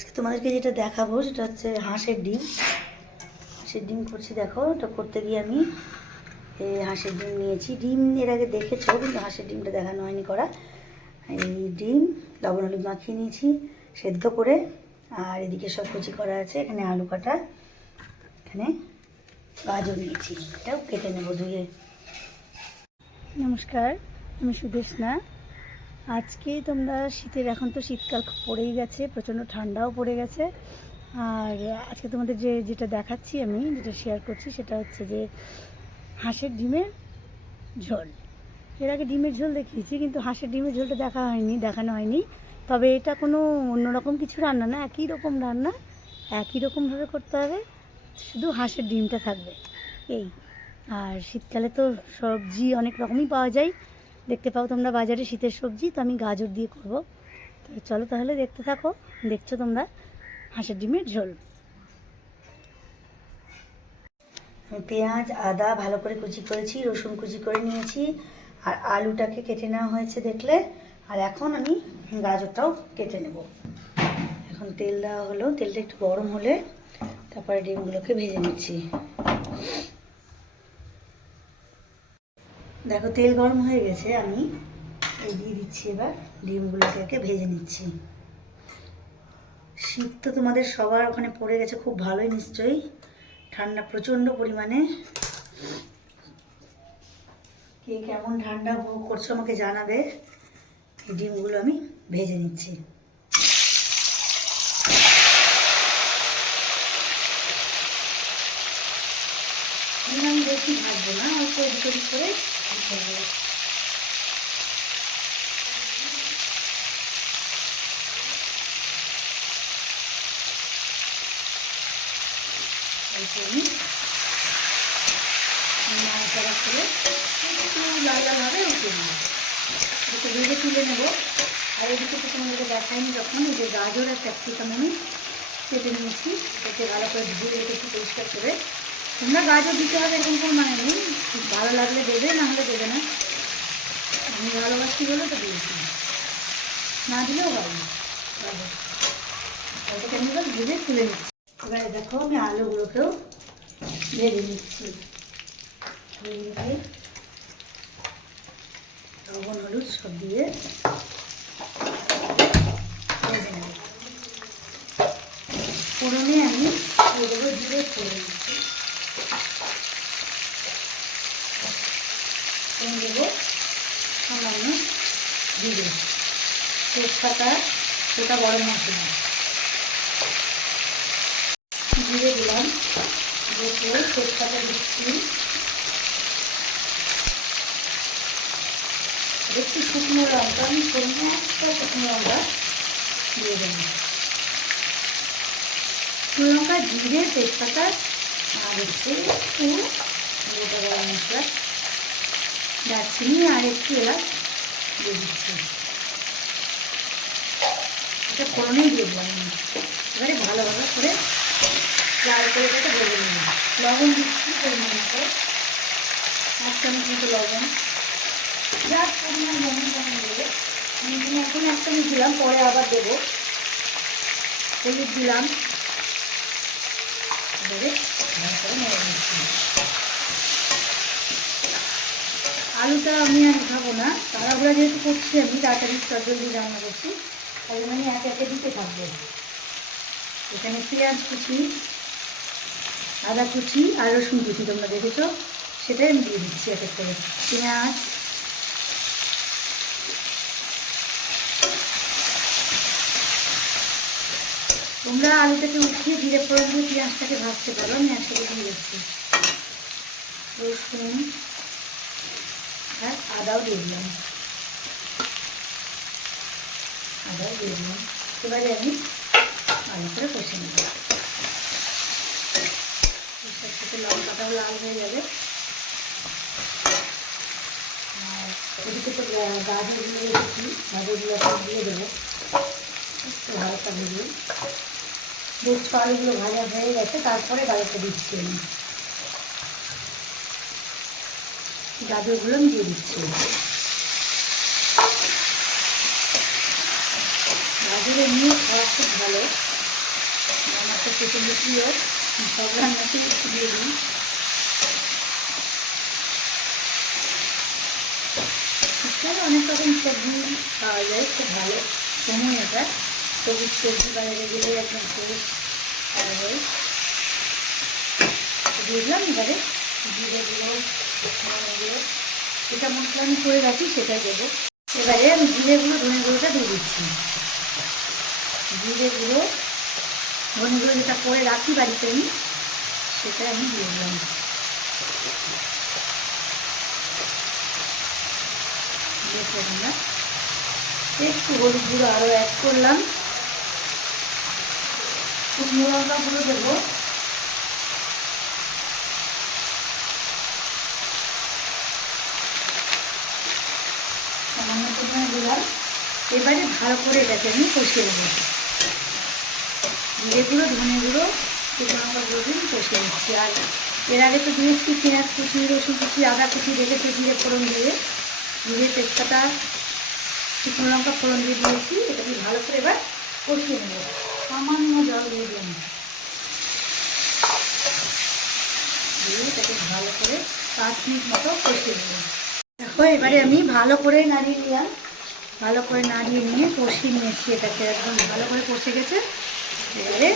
আজকে তোমাদেরকে যেটা দেখাবো সেটা হচ্ছে হাঁসের ডিম। হাঁসের ডিম করছি দেখো, এটা করতে গিয়ে আমি এই হাঁসের ডিম নিয়েছি। ডিম এর আগে দেখেছ, কিন্তু হাঁসের ডিমটা দেখানো হয়নি করা। এই ডিম, লবণ হলুদ মাখিয়ে নিয়েছি, সেদ্ধ করে, আর এদিকে সব কুচি করা আছে। এখানে আলু কাটা, এখানে গাজর নিয়েছি। এটাও কেটে নেব ধুয়ে। নমস্কার, আমি সুদেশনা। আজকে তোমরা শীতের, এখন তো শীতকাল পড়েই গেছে, প্রচণ্ড ঠান্ডাও পড়ে গেছে। আর আজকে তোমাদের যে, যেটা দেখাচ্ছি আমি, যেটা শেয়ার করছি, সেটা হচ্ছে যে হাঁসের ডিমের ঝোল। এর আগে ডিমের ঝোল দেখিয়েছি, কিন্তু হাঁসের ডিমের ঝোলটা দেখা হয়নি, দেখানো হয়নি। তবে এটা কোনো অন্যরকম কিছু রান্না না, একই রকম রান্না, একই রকমভাবে করতে হবে, শুধু হাঁসের ডিমটা থাকবে, এই। আর শীতকালে তো সবজি অনেক রকমই পাওয়া যায় দেখতে পাও তোমরা বাজারে শীতের সবজি, তো আমি গাজর দিয়ে করব। তো চলো তাহলে দেখতে থাকো, দেখছ তোমরা হাঁসের ডিমের ঝোল। পেঁয়াজ, আদা ভালো করে কুচি করেছি, রসুন কুচি করে নিয়েছি, আর আলুটাকে কেটে নেওয়া হয়েছে দেখলে। আর এখন আমি গাজরটাও কেটে নেব। এখন তেল দেওয়া হলো, তেলটা একটু গরম হলে তারপরে ডিমগুলোকে ভেজে নিচ্ছি। দেখো, তেল গরম হয়ে গেছে, আমি এই দিয়ে দিচ্ছি এবার ডিমগুলোকে ভেজে নিচ্ছি। শীত তো তোমাদের সবার ওখানে পড়ে গেছে, খুব ভালোই নিশ্চয়ই। ঠান্ডা প্রচণ্ড পরিমাণে। কে কেমন ঠান্ডা উপভোগ করছ আমাকে জানাবে। এই ডিমগুলো আমি ভেজে নিচ্ছি। আমি বেশি ভাজবো না, অল্প করে। ভেজে নেব। অল্প আমি নাড়াচাড়া করে একটু লাল লালভাবে উঠে নেব একটু ভেজে তুলে নেব আর এদিকে তো তোমাদেরকে দেখাইনি যখন এই যে গাজর আর ক্যাপসিকাম আমি কেটে নিয়েছি কেটে ভালো করে ধুয়ে রেখেছি পরিষ্কার করে তোমরা গাজর দিতে হবে এরকম কোনো মানে নেই। ভালো লাগলে দেবে, না হলে দেবে না। আমি ভালোবাসি বলে তো দিয়েছি। না দিলেও না। গাজর। আমি ভেজে তুলে নিচ্ছি। এবারে দেখো আমি আলুগুলোকেও ভেজে নিচ্ছি। ভেজে লবণ, হলুদ সব দিয়ে ফোড়নে আমি ফোড়ে নিচ্ছি ফোড়ন। দেবো। সামান্য জিরে তেজপাতা, গোটা গরম মশলা। জিরে দিলাম দিয়ে তেজপাতা দিচ্ছি। একটু শুকনো লঙ্কা, আমি একটা শুকনো লঙ্কা দিয়ে দেবো। শুকনো লঙ্কা, জিরে, তেজপাতা, আর হচ্ছে একটু গোটা গরম মশলা। দারচিনি আর একটু এলাচ দিয়ে দিচ্ছি। এটা ফোড়নেই দিলাম আমি। এবারে ভালোভাবে করে লাল করে এটা ভেজে নেব। লবণ দিচ্ছি পরিমাণ মতো। এক চামচ মতো লবণ। যা পরিমাণ লবণ তখন দেবে। আমি এখন এক দিলাম, পরে আবার দেবো। হলুদ দিলাম। এবারে ভালো করে নিচ্ছি। আলুটা আমি আর খাব না। তাড়াহুড়া যেহেতু করছি, আমি তাড়াতাড়ি চটজলদি রান্না করছি। তাই আমি একে একে দিতে থাকব। এখানে পেঁয়াজ কুচি, আদা কুচি আর রসুন কুচি তোমরা দেখেছ। সেটাই আমি দিয়ে দিচ্ছি এক এক করে। পেঁয়াজ, তোমরা আলুটাকে উঠিয়ে ধীরে দিয়ে পেঁয়াজটাকে ভাজতে পারো। আমি একসাথে দিয়ে দিচ্ছি। রসুন আদাও দিয়ে দিলাম আদাও দিয়ে দিলাম এবারে আমি ভালো করে কষে নেব সাথে লঙ্কাটাও লাল হয়ে যাবে আর ওদিকে তো গাজরগুলো রেখেছি গাজরগুলো সব দিয়ে দেবো একটু হালকা ভেজে বেশ আলুগুলো ভাজা হয়ে গেছে তারপরে গাজরটা দিচ্ছি আমি গাজরগুলো আমি দিয়ে দিচ্ছি। গাজর এমনি খাওয়া খুব ভালো। আমার তো প্রচণ্ড প্রিয়। সব রান্নাতেই দিয়ে দিই। শীতকালে অনেক রকম সবজি পাওয়া যায়, খুব ভালো। সময় এটা সবুজ সবজি বাইরে গেলে একদম ফ্রেশ পাওয়া যায়। দিয়ে দিলাম এবারে জিরে গুঁড়ো যেটা মশলা আমি করে রাখি সেটাই দেবো। এবারে আমি জিরে গুঁড়ো ধনে গুঁড়োটা দিয়ে দিচ্ছি। জিরে গুঁড়ো ধনে গুঁড়ো যেটা করে রাখি বাড়িতে আমি, সেটা আমি দিয়ে দিলাম। একটু হলুদ গুঁড়ো আরও অ্যাড করলাম। শুকনো লঙ্কা গুঁড়ো দেবো সামান্য পরিমাণে দিলাম এবারে ভালো করে এটাকে আমি কষিয়ে নেব। জিরে গুঁড়ো, ধনে গুঁড়ো, শুকনো কষিয়ে নিচ্ছি। আর এর আগে তো দিয়েছি পেঁয়াজ কুচি, রসুন কুচি, আদা কুচি রেখেছি জিরে ফোড়ন দিয়ে? জিরে তেজপাতা, শুকনো লঙ্কা ফোড়ন দিয়ে দিয়েছি, এটাকে ভালো করে এবার কষিয়ে নেব। সামান্য জল দিয়ে দিলাম। এটাকে ভালো করে পাঁচ মিনিট মতো কষিয়ে নেব। দেখো, এবারে আমি ভালো করে নাড়িয়ে নিলাম। ভালো করে নাড়িয়ে নিয়ে কষিয়ে নিয়েছি এটাকে একদম ভালো করে কষে গেছে। এবারে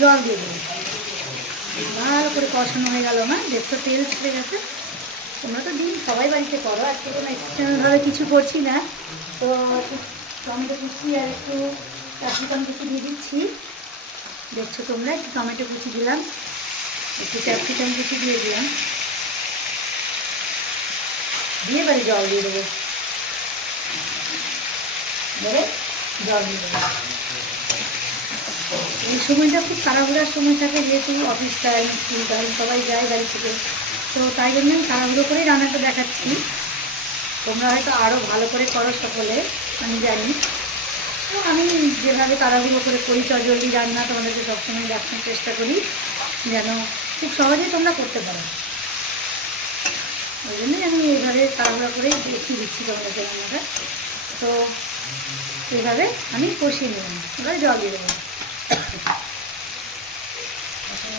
জল দিয়ে দেবো। ভালো করে কষানো হয়ে গেল না দেখছ তেল ছেড়ে গেছে। তোমরা তো দিন সবাই বাড়িতে করো, আজকে কোনো এক্সটেন্ডভাবে কিছু করছি না। তো টমেটো কুচি আর একটু ক্যাপসিকাম কুচি দিয়ে দিচ্ছি। দেখছ তোমরা, একটু টমেটো কুচি দিলাম, একটু ক্যাপসিকাম কুচি দিয়ে দিলাম। দিয়ে এবারে জল দিয়ে দেবো। এবারে জল দিয়ে এই সময়টা খুব তাড়াহুড়ার সময় থাকে, যেহেতু অফিস টাইম স্কুল টাইম সবাই যায় বাড়ি থেকে। তো তাই জন্য আমি তাড়াহুড়ো করেই রান্নাটা দেখাচ্ছি। তোমরা হয়তো আরও ভালো করে করো সকলে, আমি জানি। তো আমি যেভাবে তাড়াহুড়ো করে করি জলদি রান্না তোমাদেরকে সবসময় দেখানোর চেষ্টা করি, যেন খুব সহজেই তোমরা করতে পারো। ওই জন্যই আমি এইভাবে তাড়াহুড়ো করেই দেখিয়ে দিচ্ছি তোমাদেরকে রান্নাটা। তো এইভাবে আমি কষিয়ে নিলাম এবারে জল দিয়ে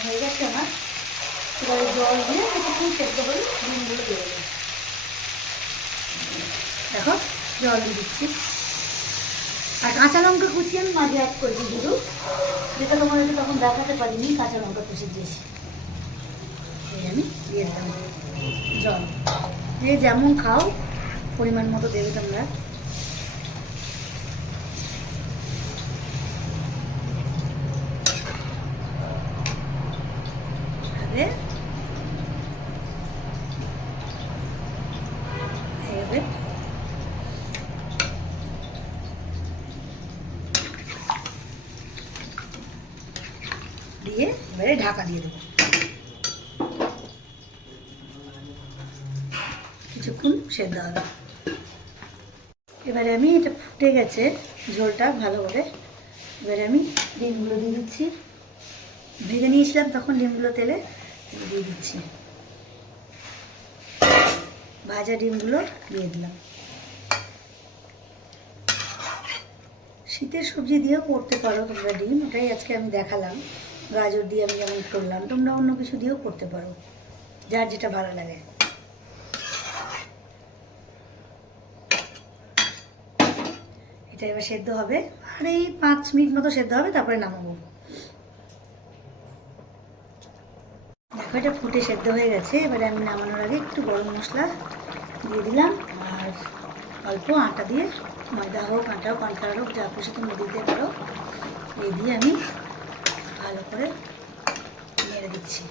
হয়ে গেছে আমার। এবারে জল দিয়ে একটু সেদ্ধ করে ডিমগুলো দিয়ে দেবো। দেখো, জল দিয়ে দিচ্ছি। আর কাঁচা লঙ্কা কুচি আমি মাঝে অ্যাড করেছি শুধু যেটা তোমাদেরকে তখন দেখাতে পারিনি, কাঁচা লঙ্কা কুচি দিয়েছি। আমি দিয়ে দিলাম। জল। যেমন খাও, পরিমাণ মতো দেবে তোমরা এবারে এবারে দিয়ে এবারে ঢাকা দিয়ে দেবো। কিছুক্ষণ সেদ্ধ হবে। এবারে আমি এটা ফুটে গেছে ঝোলটা ভালো করে। এবারে আমি ডিমগুলো দিয়ে দিচ্ছি। ভেজে নিয়েছিলাম তখন ডিমগুলো তেলে দিয়ে দিচ্ছি। ভাজা ডিমগুলো দিয়ে দিলাম। শীতের সবজি দিয়েও করতে পারো তোমরা ডিম, ওটাই আজকে আমি দেখালাম। গাজর দিয়ে আমি যেমন করলাম, তোমরা অন্য কিছু দিয়েও করতে পারো, যার যেটা ভালো লাগে। এটা এবার সেদ্ধ হবে, আর এই পাঁচ মিনিট মতো সেদ্ধ হবে, তারপরে নামাবো। দেখো, এটা ফুটে সেদ্ধ হয়ে গেছে, এবারে আমি নামানোর আগে একটু গরম মশলা দিয়ে দিলাম, আর অল্প আটা দিয়ে, ময়দা হোক, আটা হোক কনফ্লাওয়ার হোক, যা খুশি তুমি দিতে পারো। এই দিয়ে আমি ভালো করে নেড়ে দিচ্ছি।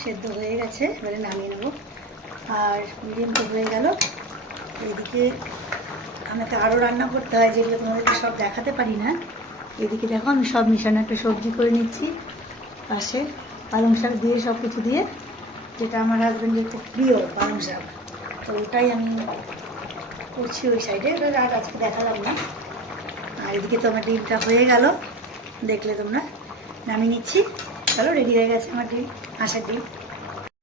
সেদ্ধ হয়ে গেছে, এবারে নামিয়ে নেব। আর মিডিয়াম তো হয়ে গেল। এদিকে আমাকে আরও রান্না করতে হয়, যেগুলো তোমাদেরকে সব দেখাতে পারি না। এদিকে দেখো, আমি সব মিশানো একটা সবজি করে নিচ্ছি। পাশে পালং শাক দিয়ে সব কিছু দিয়ে, যেটা আমার হাজব্যান্ডের খুব প্রিয় পালং শাক। তো ওটাই আমি করছি ওই সাইডে আর আজকে দেখালাম না। আর এদিকে তো আমার ডিমটা হয়ে গেল। দেখলে তোমরা। নামিয়ে নিচ্ছি। চলো রেডি হয়ে গেছে আমার ডিম, হাঁসের ডিম।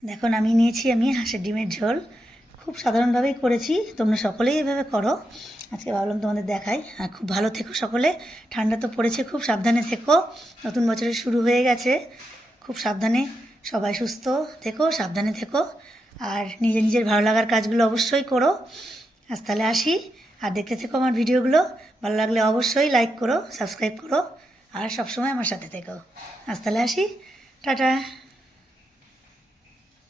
দেখো, নামিয়ে নিয়েছি আমি হাঁসের ডিমের ঝোল। খুব সাধারণভাবেই করেছি, তোমরা সকলেই এভাবে করো। আজকে ভাবলাম তোমাদের দেখাই। আর খুব ভালো থেকো সকলে। ঠান্ডা তো পড়েছে, খুব সাবধানে থেকো। নতুন বছরের শুরু হয়ে গেছে। খুব সাবধানে সবাই সুস্থ থেকো, সাবধানে থেকো। আর নিজের নিজের ভালো লাগার কাজগুলো অবশ্যই করো। আজ তাহলে আসি। আর দেখতে থেকো আমার ভিডিওগুলো। ভালো লাগলে অবশ্যই লাইক করো সাবস্ক্রাইব করো। আর সবসময় আমার সাথে থেকো। আজ তাহলে আসি। টাটা।